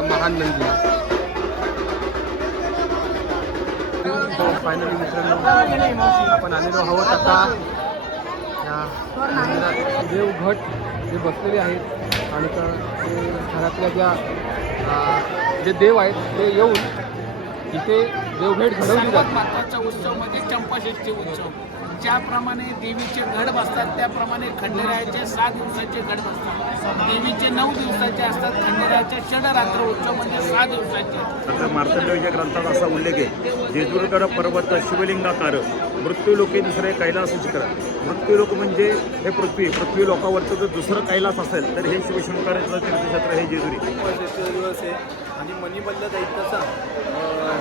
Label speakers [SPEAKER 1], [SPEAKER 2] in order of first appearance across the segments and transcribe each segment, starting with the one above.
[SPEAKER 1] महान नंदी. फायनली मित्रांनो आपण आलेलो आहोत आता या मंदिरात देवघट. जे बसलेले आहेत आणि ते घरातल्या ज्या जे देव आहेत ते येऊन इथे देवघेट घडवली
[SPEAKER 2] सर्वात
[SPEAKER 1] जाते
[SPEAKER 2] उत्सवमध्ये उत्सव चंपाषष्ठी उत्सव. ज्याप्रमाणे देवीचे घड बसतात त्याप्रमाणे खंडेरायाचे सात दिवसाचे घड बसतात. देवीचे नऊ दिवसाचे असतात खंडेरायाचे षडरात्र उत्सव म्हणजे सहा दिवसाचे.
[SPEAKER 3] आता मार्तंडेय ग्रंथात असा उल्लेख आहे जेजुरगड पर्वत शिवलिंगाकार मृत्यूलोकी दुसरे कैलास शिखर मृत्यूलोक म्हणजे हे पृथ्वी पृथ्वी लोकावरचं जर दुसरं कैलास असेल तर हे शिवशंकराचं तीर्थक्षेत्र हे जेजुरी.
[SPEAKER 4] दिवस आहे आणि मणिबल्ल दैत्याचा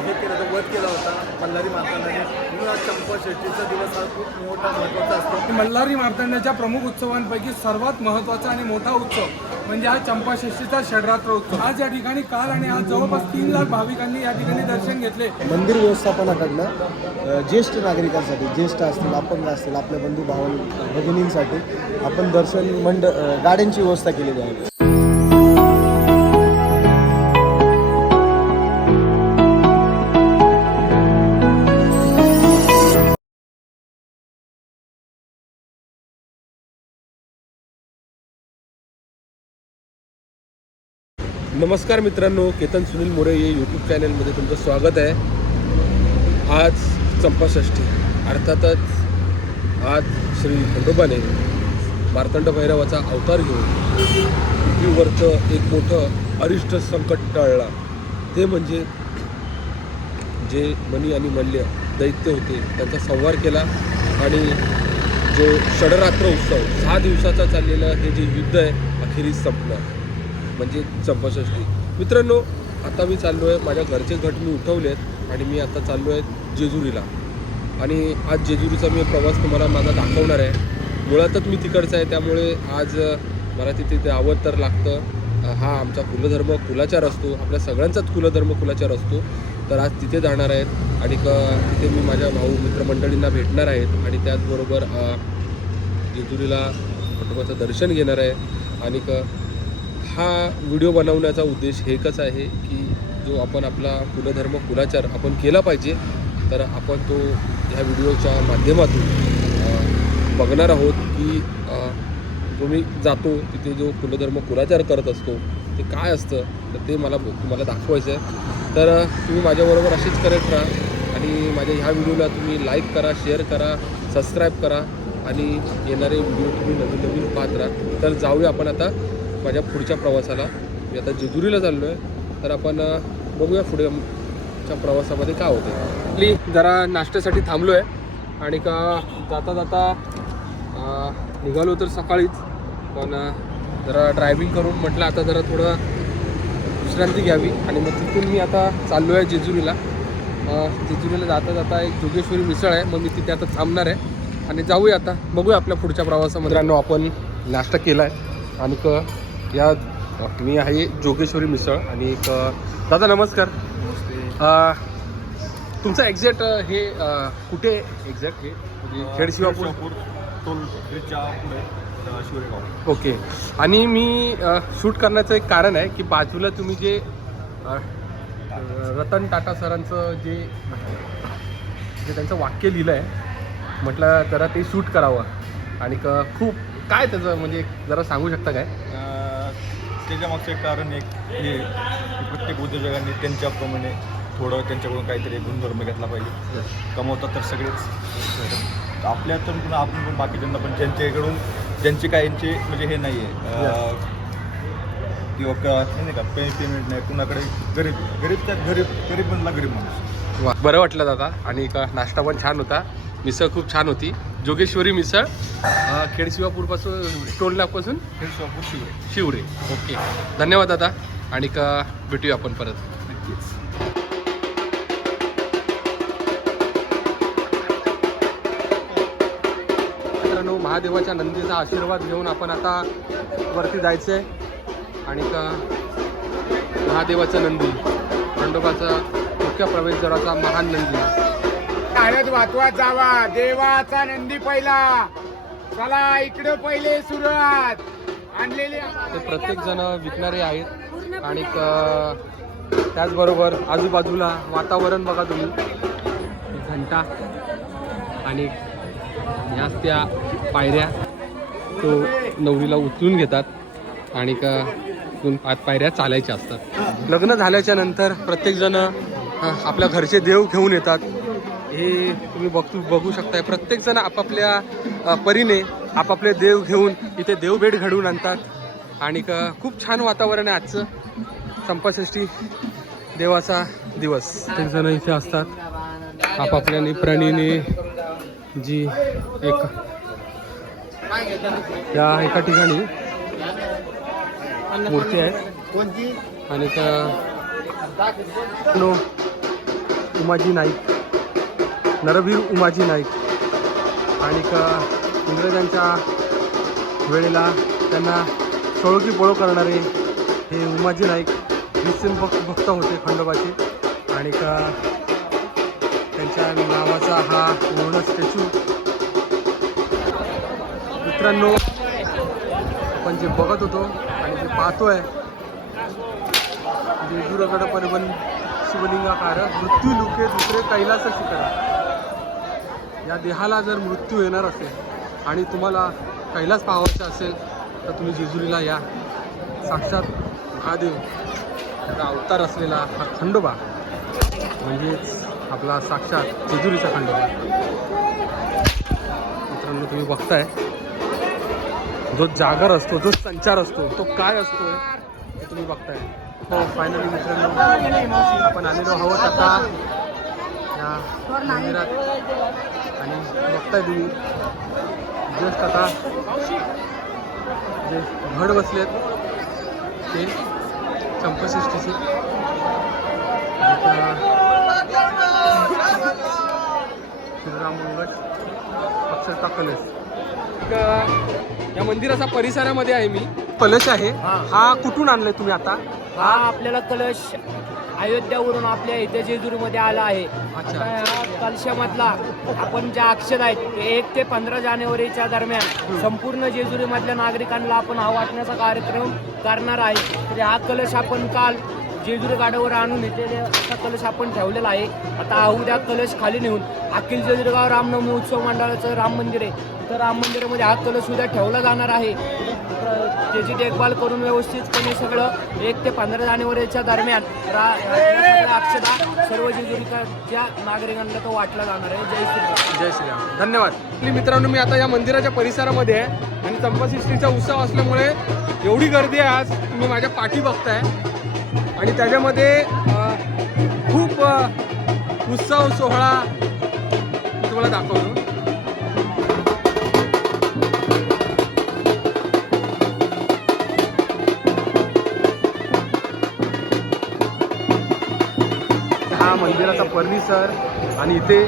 [SPEAKER 4] हे केलं होतं वध केला होता मल्हारी मार्तंडाने. म्हणून आज चंपाषष्ठीचा दिवस हा खूप मोठा महत्त्वाचा असतो.
[SPEAKER 5] मल्हारी मार्तंडाच्या प्रमुख उत्सवांपैकी सर्वात महत्त्वाचा आणि मोठा उत्सव म्हणजे हा चंपाषष्ठीचा षडरात्र उत्सव. आज या ठिकाणी काल आणि आज जवळपास तीन लाख भाविकांनी या ठिकाणी दर्शन घेतले.
[SPEAKER 6] मंदिर व्यवस्थापनाकडनं ज्येष्ठ नागरिकांसाठी ज्येष्ठ असतील अपंग असतील आपल्या बंधू भावन भगिनींसाठी आपण दर्शन मंड गाड्यांची व्यवस्था केलेली आहे.
[SPEAKER 1] नमस्कार मित्रांनो केतन सुनील मोरे यूट्यूब चॅनलमध्ये तुमचं स्वागत आहे. आज चंपाषष्ठी अर्थातच आज श्री खंडोबाने मार्तंड भैरवाचा अवतार घेऊन पृथ्वीवरचं एक मोठं अरिष्ट संकट टाळला. ते म्हणजे जे मनी आणि मल्य दैत्य होते त्यांचा संवार केला आणि जो षडरात्र उत्सव सहा दिवसाचा चाललेलं हे जे युद्ध आहे अखेरीस संपलं. म्हणजे चंपाषष्ठी मित्रांनो आता मी चाललो आहे माझ्या घरचे घट मी उठवले आहेत आणि मी आता चाललो आहे जेजुरीला. आणि आज जेजुरीचा मी प्रवास तुम्हाला माझा दाखवणार आहे. मुळातच मी तिकडचा आहे त्यामुळे आज मला तिथे जावं तर लागतं. हा आमचा कुलधर्म कुलाचार असतो. आपल्या सगळ्यांचाच कुलधर्म कुलाचार असतो. तर आज तिथे जाणार आहेत आणि क तिथे मी माझ्या भाऊ मित्रमंडळींना भेटणार आहेत आणि त्याचबरोबर जेजुरीला कुटुंबाचं दर्शन घेणार आहे. आणि क हा व्हिडिओ बनवण्याचा उद्देश एकच आहे की जो आपण आपला कुलधर्म कुलाचार आपण केला पाहिजे तर आपण तो ह्या व्हिडिओच्या माध्यमातून बघणार आहोत की जो मी जातो तिथे जो कुलधर्म कुलाचार करत असतो ते काय असतं तर ते मला तुम्हाला दाखवायचं आहे. तर तुम्ही माझ्याबरोबर अशीच करत राहा आणि माझ्या ह्या व्हिडिओला तुम्ही लाईक करा शेअर करा सबस्क्राईब करा आणि येणारे व्हिडिओ तुम्ही नवीन नवीन पाहत राहा. तर जाऊया आपण आता माझ्या पुढच्या प्रवासाला. मी आता जेजुरीला चाललो आहे तर आपण बघूया पुढेच्या प्रवासामध्ये काय होतं आपली जरा नाश्त्यासाठी थांबलो आहे आणि का जाता जाता निघालो तर सकाळीच. पण जरा ड्रायव्हिंग करून म्हटलं आता जरा थोडं विश्रांती घ्यावी. आणि मग तिथून मी आता चाललो आहे जेजुरीला जेजुरीला जाता जाता एक जोगेश्वरी मिसळ आहे. मग मी तिथे आता थांबणार आहे. आणि जाऊया आता. बघूया आपल्या पुढच्या प्रवासामध्ये. आपण नाश्ता केला आहे आणि क या मी आहे जोगेश्वरी मिसळ आणि एक दादा नमस्कार. तुमचं एक्झॅक्ट हे कुठे एक्झॅक्ट हे? म्हणजे खेड शिवापूर
[SPEAKER 3] टोल ब्रिजच्या पुढे अ, शिवरेगाव.
[SPEAKER 1] ओके. आणि मी शूट करण्याचं एक कारण आहे की बाजूला तुम्ही जे अ, रतन टाटा सरांचं जे जे त्यांचं वाक्य लिहिलं आहे म्हटलं जरा ते शूट करावं. आणि क खूप काय त्याचं म्हणजे जरा सांगू शकता काय?
[SPEAKER 3] मागचं एक कारण एक हे प्रत्येक उद्योजकांनी त्यांच्याप्रमाणे थोडं त्यांच्याकडून काहीतरी गुणधर्म घेतला पाहिजे. कमवतात तर सगळेच. आपल्या तर पुन्हा आपण पण बाकीच्यांना पण ज्यांच्याकडून ज्यांचे काय यांचे म्हणजे हे नाही आहे किंवा नाही का पे पेमेंट नाही कुणाकडे गरीब गरीब त्यात गरीब गरीब म्हणला गरीब माणूस.
[SPEAKER 1] बरं वाटलं दादा आणि का नाश्ता पण छान होता. मिसळ खूप छान होती. जोगेश्वरी मिसळ अ, खेड शिवापूरपासून टोल नागपासून
[SPEAKER 3] शॉपूर शिवरे.
[SPEAKER 1] शिवरे ओके. धन्यवाद दादा. आणि का भेटूया आपण परत.
[SPEAKER 3] नक्कीच.
[SPEAKER 1] मित्रांनो महादेवाच्या नंदीचा आशीर्वाद घेऊन आपण आता वरती जायचं आहे आणि का महादेवाचा नंदी खंडोबाचा मुख्य प्रवेशद्वाराचा महान नंदी.
[SPEAKER 2] हळद वाचवा जावा. देवाचा नंदी पहिला. चला इकडे पहिले सुरुवात आणलेली
[SPEAKER 1] ते प्रत्येक जण विकणारे आहेत. आणि त्याचबरोबर आजूबाजूला वातावरण बघा तुम्ही. घंटा आणि याच त्या पायऱ्या तो नवरीला उचलून घेतात. आणि का दोन पाच पायऱ्या चालायच्या असतात. लग्न झाल्याच्यानंतर प्रत्येकजण आपल्या घरचे देव घेऊन येतात. हे तुम्ही बघू बघू शकताय. प्रत्येकजण आपापल्या परीने आपापले देव घेऊन इथे देवभेट घडवून आणतात. आणि खूप छान वातावरण आहे आजचं. संपषष्ठी देवाचा दिवस. प्रत्येकजण इथे असतात. आपापल्या निप्राणीने जी एक या एका ठिकाणी मूर्ती आहे. आणि त्या उमाजी नाईक. नरवीर उमाजी नाईक. आणि इंग्रजांच्या वेळेला त्यांना सळोकी पळो करणारे हे उमाजी नाईक निश्चित भक्त भक्त होते खंडोबाचे. आणि का त्यांच्या नावाचा हा पूर्ण स्टॅच्यू. मित्रांनो आपण जे बघत होतो आणि जे पाहतोय जेजुरगड परिवहन शिवलिंगाकार मृत्यू लुके दुसरे कैलास शिकरा या देहाला जर मृत्यू येणार असेल आणि तुम्हाला कैलास पाहायचा असेल तर तुम्ही जेजुरीला या. साक्षात महादेव त्याचा अवतार असलेला हा खंडोबा म्हणजेच आपला साक्षात जेजुरीचा खंडोबा. मित्रांनो तुम्ही बघताय जो जागर असतो जो संचार असतो तो काय असतो हे तुम्ही बघताय. हो फायनली मित्रांनो आपण आलेलो आहोत आता या मंदिरात. आणि बघताय तुम्ही. जस्ट आता जे घड बसलेत ते चंपसृष्टीचे. श्रीराम मंगळ अक्षरता कलश. या मंदिराचा परिसरामध्ये आहे मी. कलश आहे. हा कुठून आणलाय तुम्ही आता?
[SPEAKER 7] हा आपल्याला कलश अयोध्यावरून आपल्या इथे जेजुरीमध्ये आला आहे. आता ह्या कलशामधला आपण ज्या अक्षर आहेत ते एक ते पंधरा जानेवारीच्या दरम्यान संपूर्ण जेजुरीमधल्या नागरिकांना आपण हा वाटण्याचा कार्यक्रम करणार आहे. तर हा कलश आपण काल जेजुरी गाडावर आणून येते असा कलश आपण ठेवलेला आहे. आता अहो उद्या कलश खाली नेऊन अखिल जेजुरीगाव रामनवमी उत्सव मंडळाचं राम मंदिर आहे. तर राम मंदिरामध्ये हा कलश उद्या ठेवला जाणार आहे. त्याची देखभाल करून व्यवस्थितपणे सगळं एक ते पंधरा जानेवारीच्या दरम्यान रा अक्षता सर्व जेजुरीच्या नागरिकांना तो वाटला जाणार आहे. जय श्रीराम
[SPEAKER 1] जय श्रीराम धन्यवाद. आपली मित्रांनो मी आता या मंदिराच्या परिसरामध्ये आहे आणि चंपाषष्ठीचा उत्सव असल्यामुळे एवढी गर्दी आहे आज. तुम्ही माझ्या पाठी बघताय. आणि त्याच्यामध्ये खूप उत्सव सोहळा तुम्हाला दाखवतो. हा मंदिराचा परिसर आणि इथे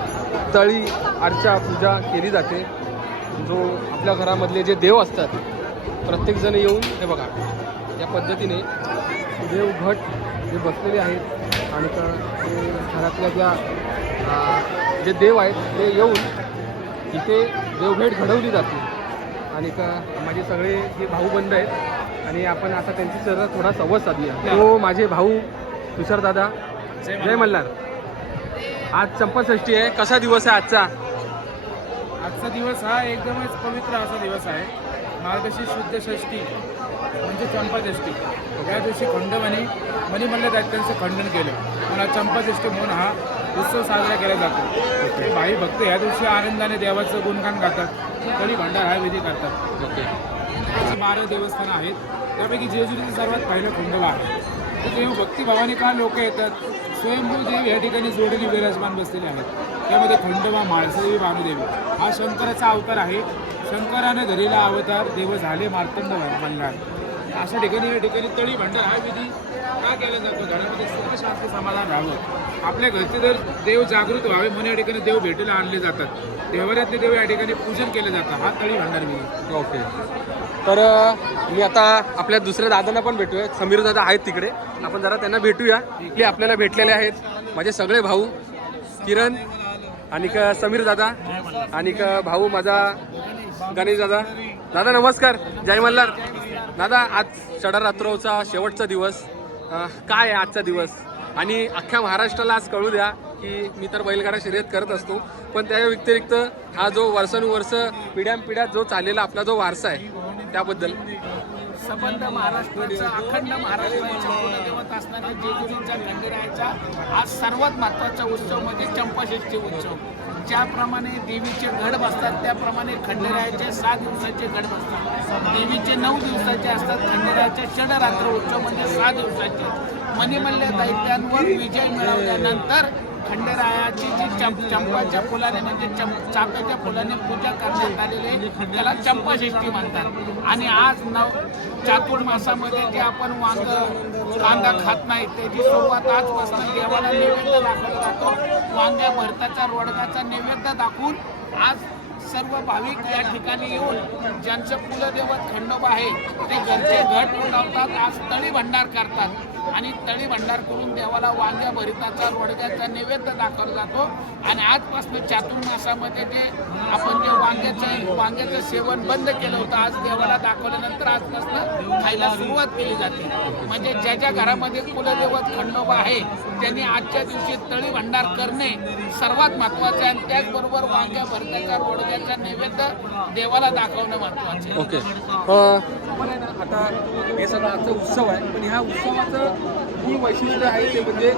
[SPEAKER 1] तळी अर्चा पूजा केली जाते. जो आपल्या घरामधले जे देव असतात प्रत्येकजण येऊन हे बघा या पद्धतीने देवघट जे बसलेले आहेत आणि ते घरातल्या ज्या जे देव आहेत ते येऊन इथे देवभेट घडवली जाते. आणि का माझे सगळे जे भाऊबंद आहेत. आणि आपण आता त्यांची सर थोडा संवाद साधूया तो माझे भाऊ तुषार दादा. जय मल्हार. आज चंपाषष्ठी आहे. कसा दिवस आहे आजचा?
[SPEAKER 5] आजचा दिवस हा एकदमच पवित्र असा दिवस आहे. मार्गशी शुद्ध षष्ठी. म्हणजे चंपाषष्ठी या दिवशी खंडोबाने मणिमल्ल दैत्यांचं खंडन केलं. म्हणून चंपाषष्ठी म्हणून हा उत्सव साजरा केला जातो. भाई भक्त या दिवशी आनंदाने देवाचं गुणगान गातात. कळी भंडार हा विधी करतात. अशी बारा देवस्थानं आहेत. त्यापैकी जेजुरीचं सर्वात पहिलं खंडोबा आहे. देव भक्तिभावाने का लोक येतात? स्वयंभू देव या ठिकाणी जोडली विराजमान बसलेले आहेत. त्यामध्ये खंडोबा म्हाळसादेवी भानुदेवी. हा शंकराचा अवतार आहे. शंकराने घरीला अवतार देव झाले मार्तंड मल्हार. अशा ठिकाणी या ठिकाणी तळी भंडार हा विधी का केला जातो? घरामध्ये सुख शांती समाधान राहावं. आपल्या घरचे जर देव जागृत व्हावे म्हणून या ठिकाणी देव भेटीला आणले जातात. देवाऱ्यातले देव या ठिकाणी पूजन केलं जातं. हा तळी भंडार विधी.
[SPEAKER 1] ओके. तर मी आता आपल्या दुसऱ्या दादांना पण भेटूया. समीर दादा आहेत तिकडे. आपण जरा त्यांना भेटूया. ते आपल्याला भेटलेले आहेत. माझे सगळे भाऊ किरण आणि समीर दादा आणि भाऊ माझा गणेश दादा. दादा नमस्कार. जय मल्हार. दादा आज षडरात्रोचा शेवटचा दिवस. काय आहे आजचा दिवस? आणि अख्ख्या महाराष्ट्राला आज कळू द्या की मी तर बैलगाडा शर्यत करत असतो. पण त्या व्यतिरिक्त हा जो वर्षानुवर्ष पिढ्यानपिढ्या जो चाललेला आपला जो वारसा आहे त्याबद्दल.
[SPEAKER 2] संबंध महाराष्ट्राचा अखंड महाराष्ट्राच्या असणाऱ्या जेजुरीच्या खंडेरायाचा आज सर्वात महत्त्वाचा उत्सव म्हणजे चंपाषष्ठी उत्सव. ज्याप्रमाणे देवीचे घड बसतात त्याप्रमाणे खंडेरायाचे सहा दिवसाचे घड बसतात. देवीचे नऊ दिवसाचे असतात खंडेरायाचे षडरात्र उत्सव म्हणजे सहा दिवसाचे. मणिमल्य दैत्यांवर विजय मिळवल्यानंतर खंडरायाची जी चंप चंपाच्या फुलाने म्हणजे चंप चाफ्याच्या फुलाने पूजा करण्यात आलेली आहे त्याला चंपाषष्ठी म्हणतात. आणि आज नव चातुर्मासामध्ये जे आपण वांग कांदा खात नाही त्याची सुरुवात आजपासून देवाला नैवेद्य दाखवला जातो. वांग्या भरताचा रोडगाचा नैवेद्य दाखवून आज सर्व भाविक या ठिकाणी येऊन ज्यांचं कुलदैवत खंडोबा आहे ते घरचे घट उडवतात आज तळी भंडार करतात. आणि तळी भंडार करून देवाला वांग्या भरिताचा रोडग्याचा नैवेद्य दाखवला जातो. आणि आजपासून चातुर्मासामध्ये जे आपण जे वांग्याचं वांग्याचं सेवन बंद केलं होतं आज देवाला दाखवल्यानंतर आजपासून खायला सुरुवात केली जाते. म्हणजे ज्या ज्या घरामध्ये कुलदेवत खंडोबा आहे त्यांनी आजच्या दिवशी तळी भंडार करणे सर्वात महत्त्वाचं आहे. आणि त्याचबरोबर वांग्या भरण्याचा रोडग्याचा नैवेद्य देवाला दाखवणं महत्त्वाचं आहे.
[SPEAKER 1] ओके. पण आहे ना आता हे सगळं आजचा उत्सव आहे. पण ह्या उत्सवाचं मूळ वैशिष्ट्य आहे ते म्हणजे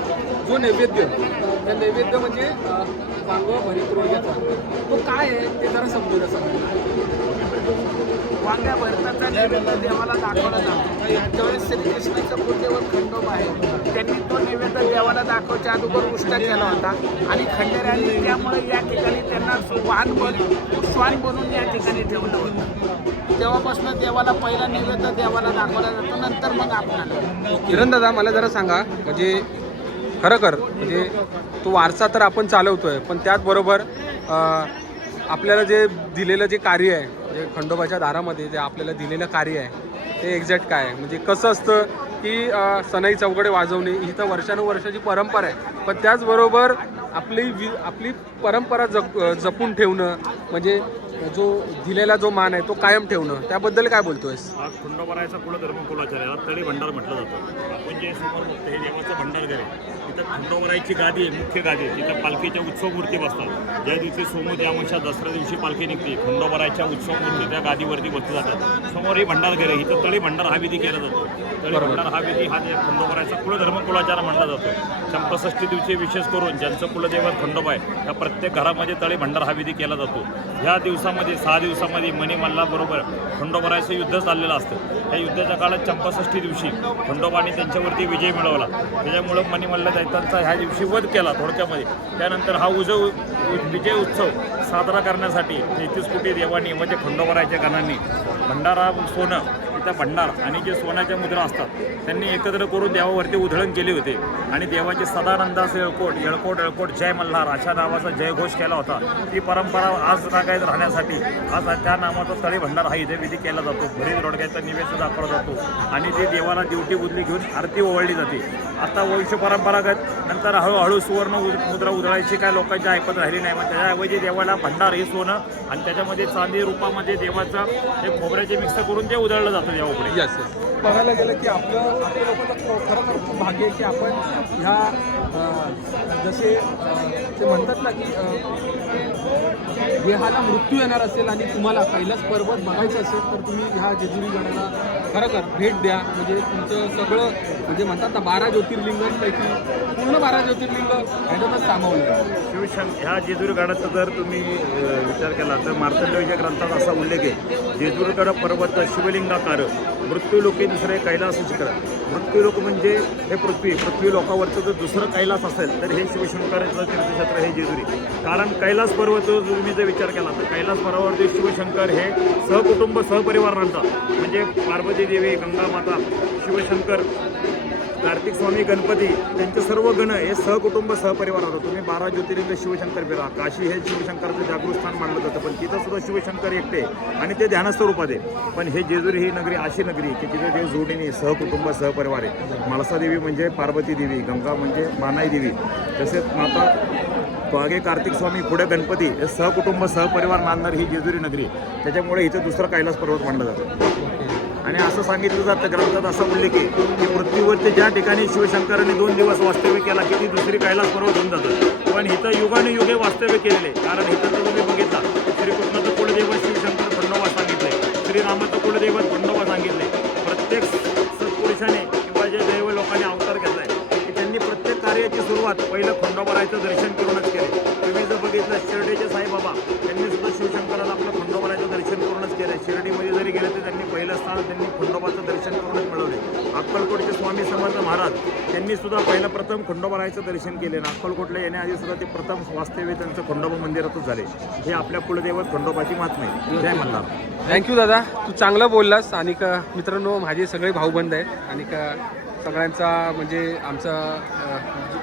[SPEAKER 1] जो नैवेद्य. त्या नैवेद्य म्हणजे वांग भरीत रोग्याचा तो काय आहे ते जरा समजून सांगा.
[SPEAKER 2] त्या भरताचा नैवेद्य देवाला दाखवला जातो. ज्यावेळेस श्रीकृष्णाचं कुलदेवत खंडोब आहे. त्यांनी तो नैवेद्य देवाला दाखवच्या अगोदर उष्ट केला होता. आणि खंडेरायांनी त्यामुळे या ठिकाणी त्यांना वाहन बन श्वान बनून या ठिकाणी ठेवलं होतं. तेव्हापासून देवाला पहिला नैवेद्य देवाला दाखवला जातो. नंतर मग आपण
[SPEAKER 1] किरण दादा मला जरा सांगा. म्हणजे खरं कर म्हणजे तो वारसा तर आपण चालवतोय पण त्याचबरोबर आपल्याला जे दिलेलं जे कार्य आहे जे खंडोबाच्या दारामध्ये जे आपल्याला दिलेलं कार्य आहे ते एक्झॅक्ट काय आहे? म्हणजे कसं असतं की सनई चौघडे वाजवणे ही तर वर्षानुवर्षाची परंपरा आहे. पण त्याचबरोबर आपली वि आपली परंपरा जप जपून ठेवणं म्हणजे जो दिलेला जो मान आहे तो कायम ठेवणं त्याबद्दल काय बोलतोयस?
[SPEAKER 8] हा खंडोबारायचा कुलधर्म कुलाचार तळी भंडार म्हटलं जातं. आपण जे समोर बघतो हे देवाचं भंडार घर आहे तिथं खंडोबरायची गादी आहे मुख्य गादी आहे. तिथं पालखीच्या उत्सव मूर्ती बसतात. ज्या दिवशी सोमवती अमावस्या दसऱ्या दिवशी पालखी निघते. खंडोबरायच्या उत्सव मूर्ती त्या गादीवरती बसली जातात. समोर हे भंडार घर आहे. इथं तळी भंडार हा विधी केला जातो. तळी भंडार हा विधी हा दे- कुलधर्म कुलाचार मानला जातो. चंपाषष्ठी दिवशी विशेष करून ज्यांचं कुलदैवत खंडोबा आहे त्या प्रत्येक घरामध्ये तळी भंडार हा विधी केला जातो. ह्या दिवसामध्ये सहा दिवसामध्ये मणिमल्लाबरोबर खंडोबराचं युद्ध चाललेलं असतं. त्या युद्धाच्या काळात चंपाषष्ठी दिवशी खंडोबाने त्यांच्यावरती विजय मिळवला. त्याच्यामुळं मणिमल्ला दैतांचा ह्या दिवशी वध केला थोडक्यामध्ये. त्यानंतर हा उजव विजय उत्सव साजरा करण्यासाठी तेहतीस कोटी देवांनी म्हणजे खंडोबरायच्या गणांनी भंडारा सोनं त्या भंडार आणि जे सोन्याच्या मुद्रा असतात त्यांनी एकत्र करून देवावरती उधळण केले होते. आणि देवाचे सदानंदास येळकोट येळकोट येळकोट जय मल्हार अशा नावाचा जयघोष केला होता. ती परंपरा आज रागायत राहण्यासाठी आज त्या नावाचा तळी भंडार हा इथे विधी केला जातो. भरी रोडग्याचा निवेद दाखवला जातो. आणि ते देवाला दिवटी बुदली घेऊन आरती ओवळली जाते. आता वंश परंपरागत नंतर हळूहळू सुवर्ण मुद्रा उधळायची काय लोकांची ऐपत राहिली नाही. मग त्याच्याऐवजी देवाला भंडार हे सोनं आणि त्याच्यामध्ये चांदी रूपामध्ये देवाचं हे खोबऱ्याचे मिक्स करून ते उधळलं जातं. देवापुढे
[SPEAKER 1] यस बघायला गेलं की आपलं आपल्या लोकांचं खरंच खूप भाग्य आहे की आपण ह्या अं, जसे अं, ते म्हणतात ना की अं, देहाला मृत्यू येणार असेल आणि तुम्हाला कैलास पर्वत बघायचं असेल तर तुम्ही ह्या जेजुरी गडाला खरं कर भेट द्या. म्हणजे तुमचं सगळं म्हणजे म्हणतात ना बारा ज्योतिर्लिंगांपैकी पूर्ण बारा ज्योतिर्लिंग ह्याच्यातच सामावलं
[SPEAKER 8] शिवशंक ह्या जेजुरगडाचा जर तुम्ही विचार केला तर मार्तंडविजय ग्रंथात असा उल्लेख आहे. जेजूरगड पर्वत शिवलिंगाकार मृत्यूलोके दुसरे कैलास शिखर मृत्यूलोक म्हणजे हे पृथ्वी पृथ्वी लोकावरचं जर दुसरं कैलास असेल तर हे शिवशंकराचं तीर्थक्षेत्र हे जेजुरी. कारण कैलास पर्वत जर तुम्ही जर विचार केला तर कैलास पर्वावरती शिवशंकर हे सहकुटुंब सहपरिवार राहतात म्हणजे पार्वती देवी गंगा माता शिवशंकर कार्तिक स्वामी गणपती त्यांचे सर्व गण हे सहकुटुंब सहपरिवार होतं. तुम्ही बारा ज्योतिर्लिंग शिवशंकर फिरा काशी हे शिवशंकरचं जागृत स्थान मानलं जातं. पण तिथं सुद्धा शिवशंकर एकटे आणि ते ध्यानस्थ आहे. पण हे जेजुरी ही नगरी अशी नगरी की तिथे देव जोडीने सहकुटुंब सहपरिवार आहे. म्हाळसा देवी म्हणजे पार्वती देवी गंगा म्हणजे मानाई देवी. तसेच माता मागे कार्तिक स्वामी पुढे गणपती हे सहकुटुंब सहपरिवार मानणारी ही जेजुरी नगरी त्याच्यामुळे इथं दुसरं कैलास पर्वत मानलं जातं. आणि असं सांगितलं जातं ग्रंथात असा उल्लेख आहे की पृथ्वीवरती ज्या ठिकाणी शिवशंकरांनी दोन दिवस वास्तव्य केला की ती दुसरी कैलास पर्वत होऊन जातं. पण इथं युगाने युगे वास्तव्य केलेले कारण इथं जर तुम्ही बघितला श्रीकृष्णाचं कुलदैवत शिवशंकर खंडोबा सांगितले श्रीरामाचं कुलदैवत खंडोबा सांगितले. प्रत्येक सत्पुरुषाने किंवा जे दैव लोकांनी अवतार घेतलाय की त्यांनी प्रत्येक कार्याची सुरुवात पहिलं खंडोबरायचं दर्शन करूनच केले. तुम्ही जर बघितलं शिर्डीचे साईबाबा. त्यांनी सुद्धा शिवशंकराला आपलं खंडोबारायचं दर्शन करूनच केलं शिर्डीमध्ये जरी गेले तर त्यांनी पहिलं स्थान त्यांनी खंडोबाचं दर्शन करूनच मिळवले अक्कलकोटचे स्वामी समर्थ महाराज त्यांनी सुद्धा पहिलं प्रथम खंडोबारायचं दर्शन केले ना अक्कलकोटला येण्याआधी सुद्धा ते प्रथम वास्तव्य त्यांचं खंडोबा मंदिरातच झाले. हे आपल्या कुलदैवत खंडोबाची महात्मे आहे. जय मल्हार.
[SPEAKER 1] थँक्यू दादा. तू चांगलं बोललास. आणि का मित्रांनो माझे सगळे भाऊबंद आहेत. आणि का सगळ्यांचा म्हणजे आमचा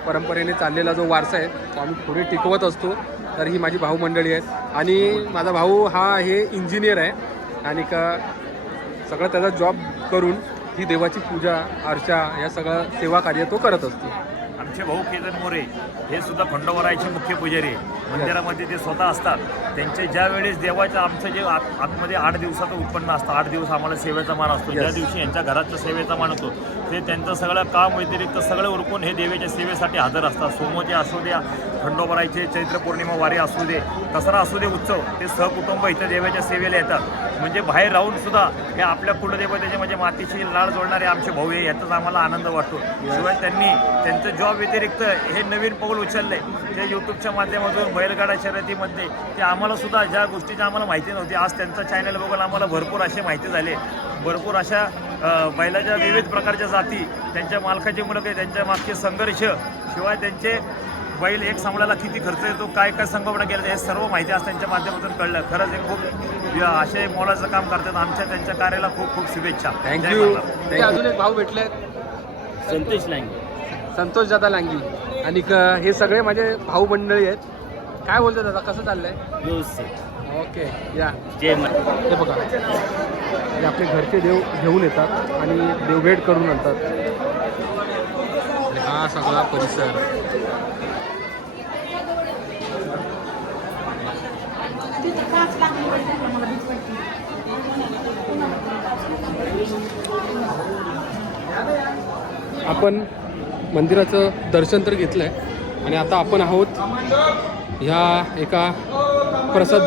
[SPEAKER 1] परंपरेने चाललेला जो वारसा आहे तो आम्ही पुढे टिकवत असतो. तर ही माझी भाऊ मंडळी आहेत आणि माझा भाऊ हा हे इंजिनियर आहे. आणि का सगळं त्याचा जॉब करून ही देवाची पूजा अर्चा या सगळं सेवा कार्य तो करत असतो.
[SPEAKER 8] आमचे भाऊ केतन मोरे. हे सुद्धा खंडोबारायचे मुख्य पुजारी आहे. मंदिरामध्ये ते स्वतः असतात त्यांचे ज्या वेळेस देवाचं आमचं जे आत आतमध्ये आठ दिवसाचं उत्पन्न असतं आठ दिवस आम्हाला सेवेचा मान असतो. ज्या दिवशी यांच्या घराचा सेवेचा मान होतो ते त्यांचं सगळं काम व्यतिरिक्त सगळं उरकून हे देवाच्या सेवेसाठी हजर असतात. सोमवती असू द्या खंडोबारायचे चैत्र पौर्णिमा वारी असू दे दसरा असू दे उत्सव ते सहकुटुंब इथं देवाच्या सेवेला येतात. म्हणजे बाहेर राहून सुद्धा हे आपल्या कुलदेवतेचे म्हणजे मातीशी लाळ जोडणारे आमचे भाऊ आहे याचाच आम्हाला आनंद वाटतो. शिवाय त्यांनी त्यांचं जॉब व्यतिरिक्त हे नवीन पाऊल उचलले. ते यूट्यूबच्या माध्यमातून बैलगाडा शर्यतीमध्ये ते आम्हाला सुद्धा ज्या गोष्टीची आम्हाला माहिती नव्हती आज त्यांचं चॅनल बघून आम्हाला भरपूर असे माहिती झाले. भरपूर अशा बैलाच्या विविध प्रकारच्या जाती त्यांच्या मालकाची मुलं त्यांच्या मागचे संघर्ष शिवाय त्यांचे बैल एक सांभाळायला किती खर्च येतो काय काय संगोपन केलं हे सर्व माहिती आज त्यांच्या माध्यमातून कळलं. खरंच हे खूप असे मोलाचं काम करतात. आमच्या त्यांच्या कार्याला खूप खूप शुभेच्छा.
[SPEAKER 1] थँक्यू अजून एक भाऊ भेटले
[SPEAKER 7] संतोष लांगे
[SPEAKER 1] संतोष दादा लांगी. आणि हे सगळे माझे भाऊ मंडळी आहेत. काय बोलतो दादा? कसं चाललंय? ओके या.
[SPEAKER 7] जय
[SPEAKER 1] हे बघा. हे आपले घरचे देव घेऊन येतात आणि देवभेट करून आणतात. आणि हा सगळा परिसर. आपण मंदिराचं दर्शन तर घेतलं आहे आणि आता आपण आहोत ह्या एका प्रसाद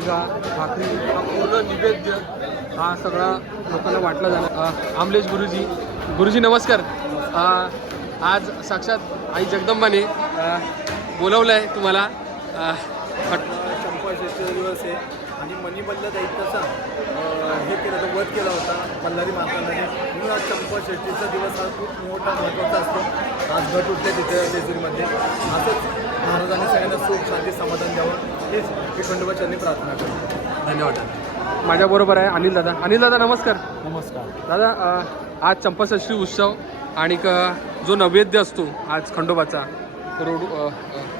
[SPEAKER 1] रोडगा भाकरी हा पूर्ण निवेद्य हा सगळा लोकांना वाटला झाला आमलेश गुरुजी. गुरुजी नमस्कार. आज साक्षात आई जगदंबाने बोलवलं आहे तुम्हाला. अ,
[SPEAKER 4] दिवस आहे. आणि मणिबल्ल दैत्याचा हे केलं होतं वध केला होता बल्लारी मातांनी म्हणून आज चंपाषष्ठीचा दिवस हा खूप मोठा महत्त्वाचा असतो. आज घट उठले तिथे जेजुरीमध्ये. असंच महाराजांनी सगळ्यांना सुख शांती समाधान द्यावं. हेच मी खंडोबाच्यांनी प्रार्थना करतो.
[SPEAKER 1] धन्यवाद. माझ्याबरोबर आहे अनिल दादा. अनिल दादा नमस्कार.
[SPEAKER 6] नमस्कार.
[SPEAKER 1] दादा अ, आज चंपाषष्ठी उत्सव आणि क- जो नैवेद्य असतो आज खंडोबाचा रोड अ, अ,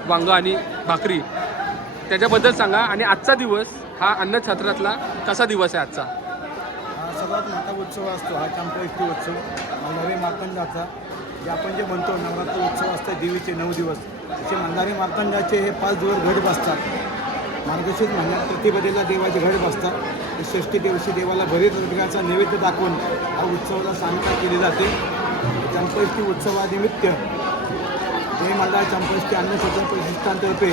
[SPEAKER 1] वांग आणि भाकरी त्याच्याबद्दल सांगा. आणि आजचा दिवस हा अन्नछत्रातला कसा दिवस आहे आजचा?
[SPEAKER 6] हा सर्वात मोठा उत्सव असतो हा चंपाष्टी उत्सव. मल्हारी मार्तंडाचा जे आपण जे म्हणतो नवरात्र उत्सव असतात देवीचे नऊ दिवस. तसे मल्हारी मार्तंडाचे हे पाच दिवस घट बसतात. मार्गशीर्ष महिन्यात प्रतिपदेला देवाचे घर बसतात. षष्ठी दिवशी देवाला बरेच प्रकारचा नैवेद्य दाखवून हा उत्सवाला सांगता केली जाते. चंपष्टी उत्सवानिमित्त हे मल्हार चंपष्टी अन्नछत्र प्रतिष्ठानतर्फे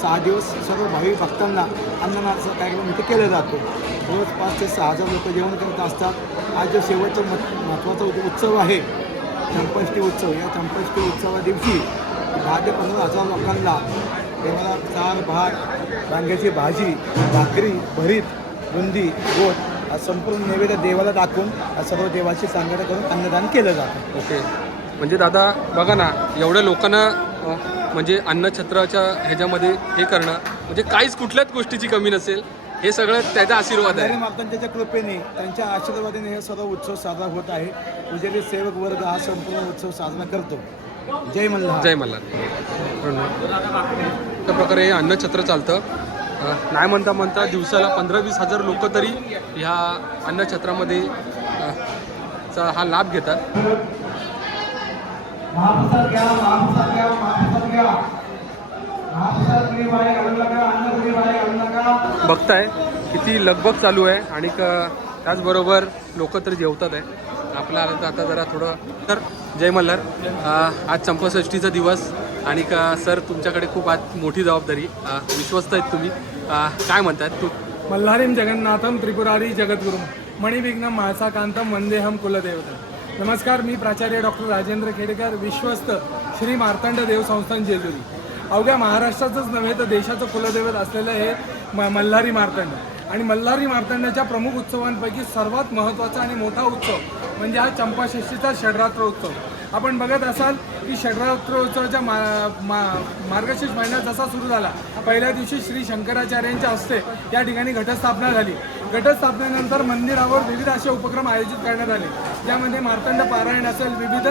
[SPEAKER 6] सहा दिवस सर्व भावी भक्तांना अन्नदानाचा कार्यक्रम इथे केला जातो. रोज पाच ते सहा हजार लोक जेवण करत असतात. आज जो शेवटचा मत महत्त्वाचा उत्सव आहे चंपष्टी उत्सव. या चंपष्टी उत्सवा दिवशी दहा ते पंधरा हजार लोकांना देवाला चार भात वांग्याची भाजी भाकरी भरीत बुंदी गोड हा संपूर्ण नैवेद्य देवाला दाखवून सर्व देवाची सांगता करून अन्नदान केलं जातं.
[SPEAKER 1] ओके. म्हणजे दादा बघा ना एवढ्या लोकांना म्हणजे अन्नछत्राच्या ह्याच्यामध्ये हे करणं म्हणजे काहीच कुठल्याच गोष्टीची कमी नसेल. हे सगळं त्याचा आशीर्वाद आहे.
[SPEAKER 6] मातांच्या कृपेने त्यांच्या आशीर्वादाने हे सर्व उत्सव साजरा होत आहे. पूजेरी सेवक वर्ग हा संपूर्ण उत्सव साजरा करतो. जय मल्हार.
[SPEAKER 1] जय मल्हार. त्या प्रकारे हे अन्नछत्र चालतं. नाही म्हणता म्हणता दिवसाला पंधरा वीस हजार लोक तरी ह्या अन्नछत्रामध्ये चा हा लाभ घेतात. बघताय किती लगबग चालू आहे आणि क- त्याचबरोबर लोक तर जेवतात आहे. आपला तर आता जरा थोडं तर जय मल्हार. आज चंपाषष्ठीचा दिवस आणि का सर तुमच्याकडे खूप आज मोठी जबाबदारी. विश्वस्त आहेत तुम्ही. काय म्हणतात? तू
[SPEAKER 9] मल्हारीम जगन्नाथम त्रिपुरारी जगद्गुरुम मणिविघ्न माळसाकांतम वंदेहम कुलदेवता. नमस्कार मी प्राचार्य डॉक्टर राजेंद्र खेडेकर विश्वस्त श्री मार्तंड देव संस्थान जेजुरी. अवघ्या महाराष्ट्राचंच नव्हे तर देशाचं कुलदैवत असलेलं हे म मल्हारी मार्तंड. आणि मल्हारी मार्तंडाच्या प्रमुख उत्सवांपैकी सर्वात महत्त्वाचा आणि मोठा उत्सव म्हणजे हा चंपाषष्ठीचा षडरात्र उत्सव. आपण बघत असाल की षड्रात्रोत्सवाच्या मा मा मार्गशीर्ष महिना जसा सुरू झाला पहिल्या दिवशी श्री शंकराचार्यांच्या हस्ते या ठिकाणी घटस्थापना झाली. घटस्थापनेनंतर मंदिरावर विविध असे उपक्रम आयोजित करण्यात आले. ज्यामध्ये मार्तंड पारायण असेल विविध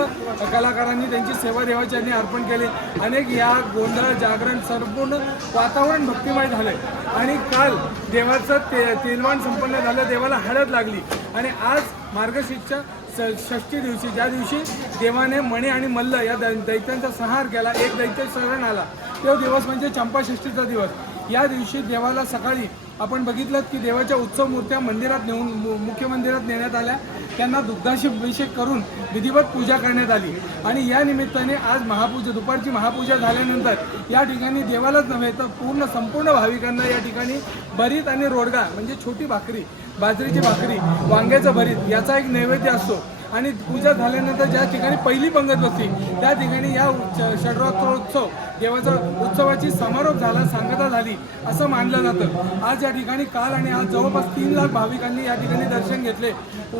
[SPEAKER 9] कलाकारांनी त्यांची सेवा देवाच्यांनी अर्पण केले. अनेक या गोंधळ जागरण संपूर्ण वातावरण भक्तिमय झालंय. आणि काल देवाचं ते तेलवाण संपन्न झालं देवाला हळद लागली. आणि आज मार्गशीर्षच्या ष- षष्ठी दिवशी ज्या दिवशी देवाने मणी आणि मल्ल या दैत्यांचा संहार केला. एक दैत्य शरण आला. तो दिवस म्हणजे चंपाषष्ठीचा दिवस. या दिवशी देवाला सकाळी आपण बघितलं की देवाच्या उत्सव मूर्त्या मंदिरात नेऊन मु- मुख्य मंदिरात नेण्यात आल्या. त्यांना दुग्धाशी अभिषेक करून विधिवत पूजा करण्यात आली. आणि या निमित्ताने आज महापूजा दुपारची महापूजा झाल्यानंतर या ठिकाणी देवालाच नव्हे तर पूर्ण संपूर्ण भाविकांना या ठिकाणी भरीत आणि रोडगा म्हणजे छोटी भाकरी बाजरीची भाकरी वांग्याचं भरीत याचा एक नैवेद्य असतो. आणि पूजा झाल्यानंतर ज्या ठिकाणी पहिली पंगत बसली त्या ठिकाणी या ष- षडरात्रोत्सव देवाचा उत्सवाची समारोप झाला सांगता झाली असं मानलं जातं. आज या ठिकाणी काल आणि आज जवळपास तीन लाख भाविकांनी या ठिकाणी दर्शन घेतले.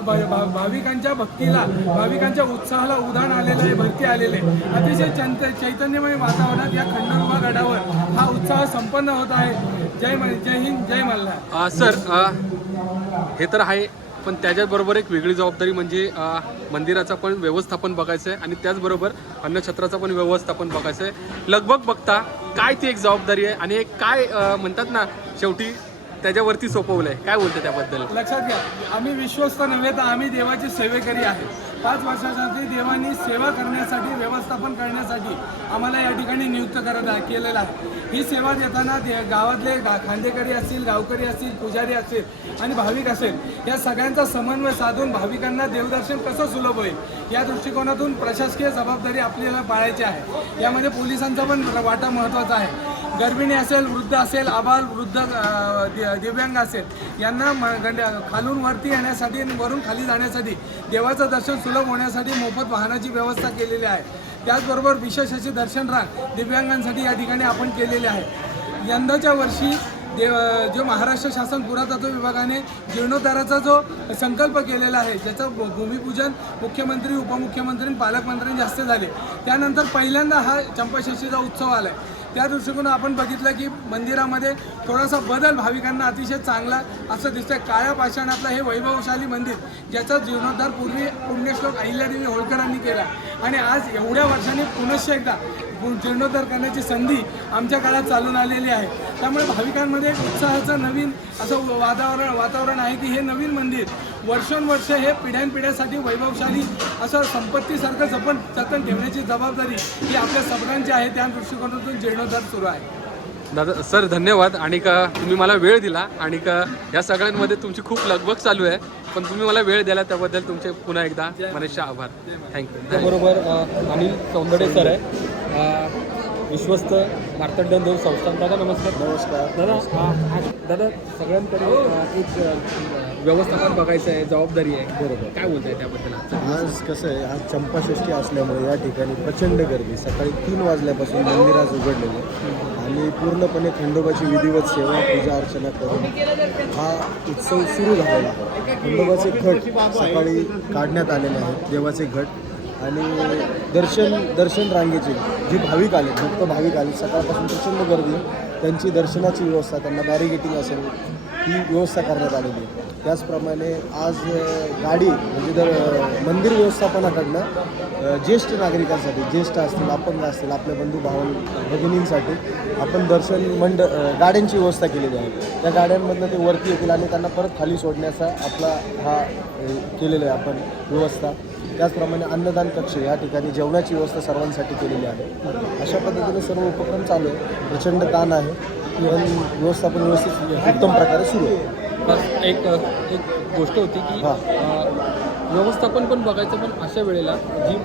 [SPEAKER 9] भा- भाविकांच्या भक्तीला भाविकांच्या उत्साहाला उधाण आलेलं आहे भक्ती आलेले अतिशय चंत चैतन्यमय वातावरणात या खंडोबा गडावर हा उत्साह संपन्न होत आहे. जय जय हिंद जय मल्हार.
[SPEAKER 1] सर हे तर आहे. पण त्याच्याबरोबर एक वेगळी जबाबदारी म्हणजे मंदिराचा पण व्यवस्थापन बघायचं आहे आणि त्याचबरोबर अन्नछत्राचं पण व्यवस्थापन बघायचं आहे लगभग बघता काय ती एक जबाबदारी आहे आणि एक काय म्हणतात ना शेवटी त्याच्यावरती सोपवलं आहे काय बोलतं त्याबद्दल?
[SPEAKER 9] लक्षात घ्या. आम्ही विश्वस्त नव्हे तर आम्ही देवाचे सेवेकरी आहे. पाच वर्षासाठी देवानी सेवा करण्यासाठी व्यवस्थापन करण्यासाठी आम्हाला या ठिकाणी नियुक्त करत आहे केलेलं आहे. ही सेवा देताना दे गावातले गा खांदेकरी असतील गावकरी असतील पुजारी असतील आणि भाविक असेल या सगळ्यांचा समन्वय साधून भाविकांना देवदर्शन कसं सुलभ होईल या दृष्टिकोनातून प्रशासकीय जबाबदारी आपल्याला पाळायची आहे. यामध्ये पोलिसांचा पण वाटा महत्त्वाचा आहे. गर्भिणी असेल वृद्ध असेल आबाल वृद्ध दिव्यांग असेल यांना खालून वरती येण्यासाठी आणि वरून खाली जाण्यासाठी देवाचं दर्शन सुलभ होण्यासाठी मोफत वाहनाची व्यवस्था केलेली आहे. त्याचबरोबर विशेष अशी दर्शन रांग दिव्यांगांसाठी या ठिकाणी आपण केलेली आहे. यंदाच्या वर्षी देव जो महाराष्ट्र शासन पुरातत्व विभागाने जीर्णोद्धाराचा जो संकल्प केलेला आहे ज्याचं भूमिपूजन मुख्यमंत्री उपमुख्यमंत्री आणि जास्त झाले. त्यानंतर पहिल्यांदा हा चंपाषष्ठीचा उत्सव आला आहे त्या दृष्टिकोनातून आपण बघितलं की मंदिरामध्ये थोडासा बदल भाविकांना अतिशय चांगला असं दिसतंय. काळ्या पाषाणातलं हे वैभवशाली मंदिर ज्याचा जीर्णोद्धार पूर्वी पुण्यश्लोक अहिल्यादेवी होळकरांनी केला. आणि आज एवढ्या वर्षांनी पुनश्च एकदा जीर्णोद्धार करण्याची संधी आमच्या काळात चालून आलेली आहे. त्यामुळे भाविकांमध्ये एक उत्साहाचं नवीन असं वातावरण वातावरण आहे की हे नवीन मंदिर वर्षानुवर्ष हे पिढ्यानपिढ्यासाठी वैभवशाली असं संपत्तीसारखं जपण जतन ठेवण्याची जबाबदारी ही आपल्या सगळ्यांची आहे. त्या दृष्टिकोनातून जीर्णोद्धार सुरू आहे.
[SPEAKER 1] दादा सर धन्यवाद. आणि का तुम्ही मला वेळ दिला. आणि का या सगळ्यांमध्ये तुमची खूप लगबग चालू आहे. पण तुम्ही मला वेळ दिला त्याबद्दल तुमचे पुन्हा एकदा मनेशा आभार. थँक्यू बरोबर अनिल सौंदडे सर आहे. विश्वस्त मार्तंडन देव संस्थान. दादा नमस्कार. नमस्कार. दादा दादा सगळ्यांकडे एक व्यवस्थापन बघायचं आहे जबाबदारी आहे. बरोबर. काय बोलताय त्याबद्दल
[SPEAKER 10] आज? कसं आहे आज चंपाषष्ठी असल्यामुळे या ठिकाणी प्रचंड गर्दी. सकाळी तीन वाजल्यापासून मंदिर आज उघडलेलं आहे. आणि पूर्णपणे खंडोबाची विधिवत सेवा पूजा अर्चना करून हा उत्सव सुरू झालेला खंडोबाचे घट सकाळी काढण्यात आलेले आहेत देवाचे घट आणि दर्शन दर्शन रांगेचे जे भाविक आले भक्त भाविक आले सकाळपासून प्रचंड गर्दी त्यांची दर्शनाची व्यवस्था त्यांना बॅरिगेटिंग असेल ही व्यवस्था करण्यात आलेली आहे. त्याचप्रमाणे आज गाडी म्हणजे जर मंदिर व्यवस्थापनाकडनं ज्येष्ठ नागरिकांसाठी ज्येष्ठ असतील अपंग असतील आपल्या बंधू भावन भगिनींसाठी आपण दर्शन मंड गाड्यांची व्यवस्था केलेली आहे. त्या गाड्यांमधनं ते वरती येतील आणि त्यांना परत खाली सोडण्याचा आपला हा केलेला आहे आपण व्यवस्था. त्याचप्रमाणे अन्नदान कक्ष या ठिकाणी जेवणाची व्यवस्था सर्वांसाठी केलेली आहे. अशा पद्धतीने सर्व उपक्रम चालू आहे. प्रचंड ताण आहे. व्यवस्थापन व्यवस्थित उत्तम प्रकारे सुरू आहे.
[SPEAKER 1] बस एक एक गोष्ट होती की
[SPEAKER 10] हां.
[SPEAKER 1] व्यवस्थापन पण बघायचं पण अशा वेळेला जी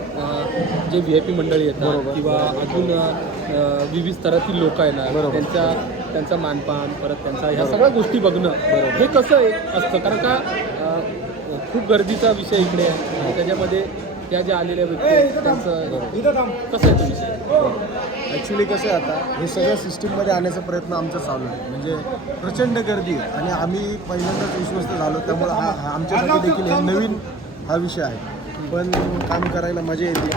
[SPEAKER 1] जे व्ही आय पी मंडळी येतात. किंवा अजून विविध स्तरातील लोक येणार. त्यांच्या त्यांचा मानपान परत त्यांचा ह्या सगळ्या गोष्टी बघणं हे कसं असतं कारण का खूप गर्दीचा विषय इकडे आहे आणि त्याच्यामध्ये त्या ज्या आलेल्या व्यक्ती आहेत, त्यांचं कसं आहे
[SPEAKER 10] ॲक्च्युली कसं आहे आता हे सगळं सिस्टीममध्ये आणण्याचा प्रयत्न आमचा चालू आहे. म्हणजे प्रचंड गर्दी आहे आणि आम्ही पहिल्यांदाच विश्वस्त झालो त्यामुळे हा हा आमच्यासाठी देखील एक नवीन हा विषय आहे. पण काम करायला मजा येते.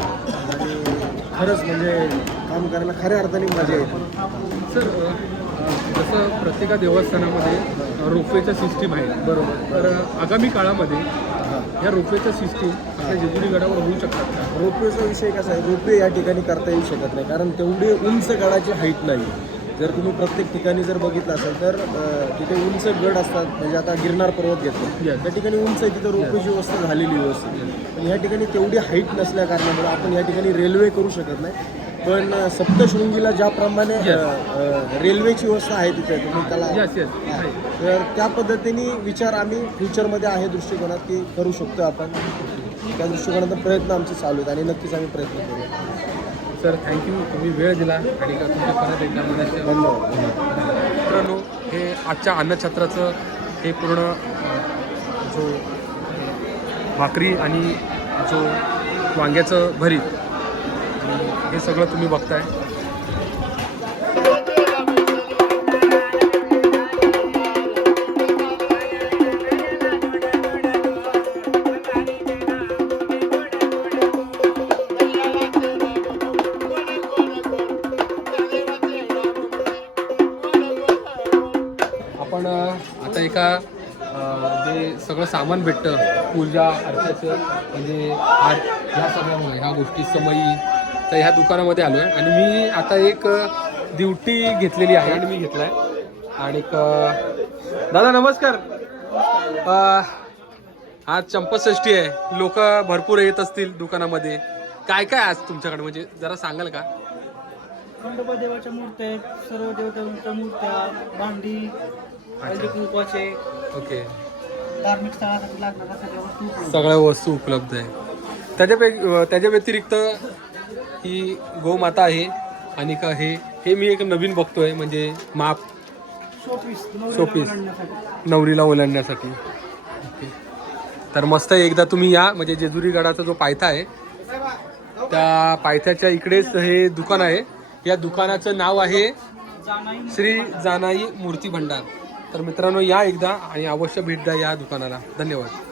[SPEAKER 10] आणि खरंच म्हणजे काम करायला खऱ्या अर्थाने मजा येते.
[SPEAKER 1] सर जसं प्रत्येका देवस्थानामध्ये रोपवेचं सिस्टीम आहे बरोबर. तर आगामी काळामध्ये या रोपवेचं सिस्टीम आपल्या जेजुरी गडावर होऊ शकतात का
[SPEAKER 10] रोपवेचा विषय कसा आहे? रोपवे या ठिकाणी करता येऊ शकत नाही कारण तेवढी उंच गडाची हाईट नाही. जर तुम्ही प्रत्येक ठिकाणी जर बघितलं असेल तर अ, तिथे उंच गड असतात म्हणजे आता गिरनार पर्वत घेतलं. त्या ठिकाणी उंच आहे तिथं रोपवेची व्यवस्था झालेली व्यवस्थित. पण या ठिकाणी तेवढी हाईट नसल्या कारणामुळे आपण या ठिकाणी रेल्वे करू शकत नाही. पण सप्तशृंगीला ज्याप्रमाणे रेल्वेची व्यवस्था आहे तिथे तुम्ही त्याला. तर त्या पद्धतीने विचार आम्ही फ्युचरमध्ये आहे दृष्टिकोनात की करू शकतो आपण. त्या दृष्टिकोनातून प्रयत्न आमचे चालू आहेत आणि नक्कीच आम्ही प्रयत्न करू.
[SPEAKER 1] सर थँक्यू तुम्ही वेळ दिला आणि का तुमच्या परत एकदा मनाशी
[SPEAKER 10] धन्यवाद.
[SPEAKER 1] मित्रांनो हे आजच्या अन्नछत्राचं हे पूर्ण जो भाकरी आणि जो वांग्याचं भरीत हे सगळं तुम्ही बघताय. आपण आता एका जे सगळं सामान भेटतं पूजा अर्चाचं म्हणजे आर्ट ह्या सगळ्यामुळे ह्या गोष्टी समयी तर ह्या दुकानामध्ये आलो आहे आणि मी आता एक ड्युटी घेतलेली आहे. आणि मी घेतला आहे आणि दादा नमस्कार. अ, आज चंपषष्ठी आहे. लोक भरपूर येत असतील दुकानामध्ये. काय काय आज तुमच्याकडे? म्हणजे जरा सांगाल का?
[SPEAKER 6] खंडोबा देवाच्या मूर्त्या आहेत. सर्व देवतांच्या मूर्त्या भांडी हळदी
[SPEAKER 1] ओके.
[SPEAKER 6] धार्मिक स्थळासाठी लागणाऱ्या सगळ्या वस्तू उपलब्ध
[SPEAKER 1] सगळ्या वस्तू उपलब्ध आहे त्याच्यापैकी त्याच्या व्यतिरिक्त ही गोमाता आहे आणि का हे हे मी एक नवीन बघतोय म्हणजे माप.
[SPEAKER 6] Showpiece
[SPEAKER 1] showpiece. नवरीला ओलांडण्यासाठी. ओके. तर मस्त आहे एकदा तुम्ही या म्हणजे जेजुरी गडाचा जो पायथा आहे त्या पायथ्याच्या इकडेच हे दुकान आहे. या दुकानाचं नाव आहे श्री जानाई मूर्ती भंडार. तर मित्रांनो या एकदा आणि अवश्य भेट द्या या दुकानाला. धन्यवाद.